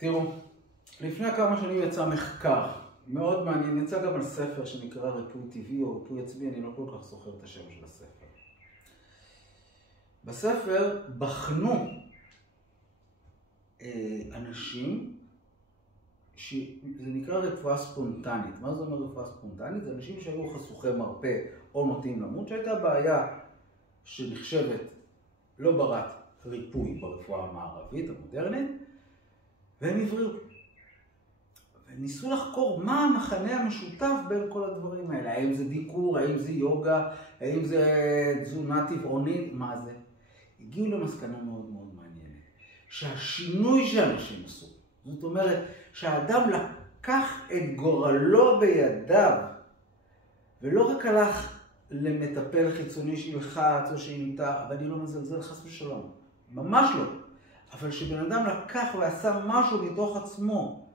תראו, לפני כמה שנים יצא מחקר מאוד מעניין, יצא גם על ספר שנקרא ריפוי טבעי או ריפוי עצמי, אני לא כל כך זוכר את השם של הספר. בספר בחנו אנשים, זה נקרא רפואה ספונטנית. מה זה אומר רפואה ספונטנית? זה אנשים שהיו חשוכי מרפא או נוטים למות, שהייתה בעיה שנחשבת לא ברת ריפוי ברפואה המערבית המודרנית, והם הבריאו. וניסו לחקור מה המחנה המשותף בין כל הדברים האלה. האם זה דיקור, האם זה יוגה, האם זה תזונה טבעונית, מה זה? הגיעו למסקנה מאוד מאוד מעניינת. שהשינוי שאנשים עשו, זאת אומרת שהאדם לקח את גורלו בידיו, ולא רק הלך למטפל חיצוני שילחץ או שינתה, ואני לא מזלזל חס ושלום, ממש לא. אבל שבן אדם לקח ועשה משהו מתוך עצמו,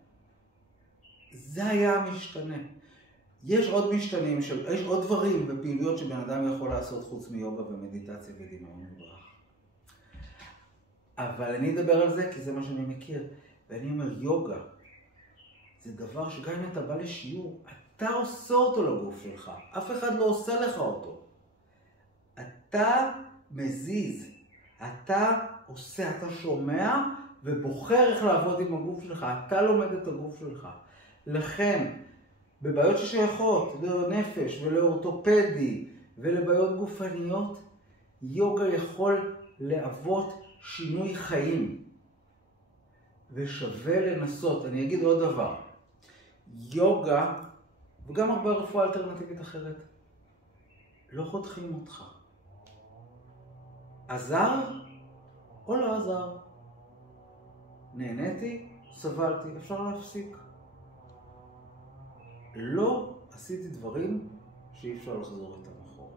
זה היה המשתנה. יש עוד משתנים, יש עוד דברים ופעילויות שבן אדם יכול לעשות חוץ מיוגה ומדיטציה ודמיון מודרך. אבל אני אדבר על זה כי זה מה שאני מכיר. ואני אומר, יוגה זה דבר שגם אם אתה בא לשיעור, אתה עושה אותו לגוף שלך. אף אחד לא עושה לך אותו. אתה מזיז. אתה עושה, אתה שומע ובוחר איך לעבוד עם הגוף שלך. אתה לומד את הגוף שלך. לכן, בבעיות ששייכות לנפש ולאורתופדי ולבעיות גופניות, יוגה יכול להוות שינוי חיים. ושווה לנסות. אני אגיד עוד דבר. יוגה, וגם הרבה רפואה אלטרנטיבית אחרת, לא חותכים אותך. עזר או לא עזר? נהניתי, סבלתי, אפשר להפסיק. לא עשיתי דברים שאי אפשר לחזור איתם אחורה.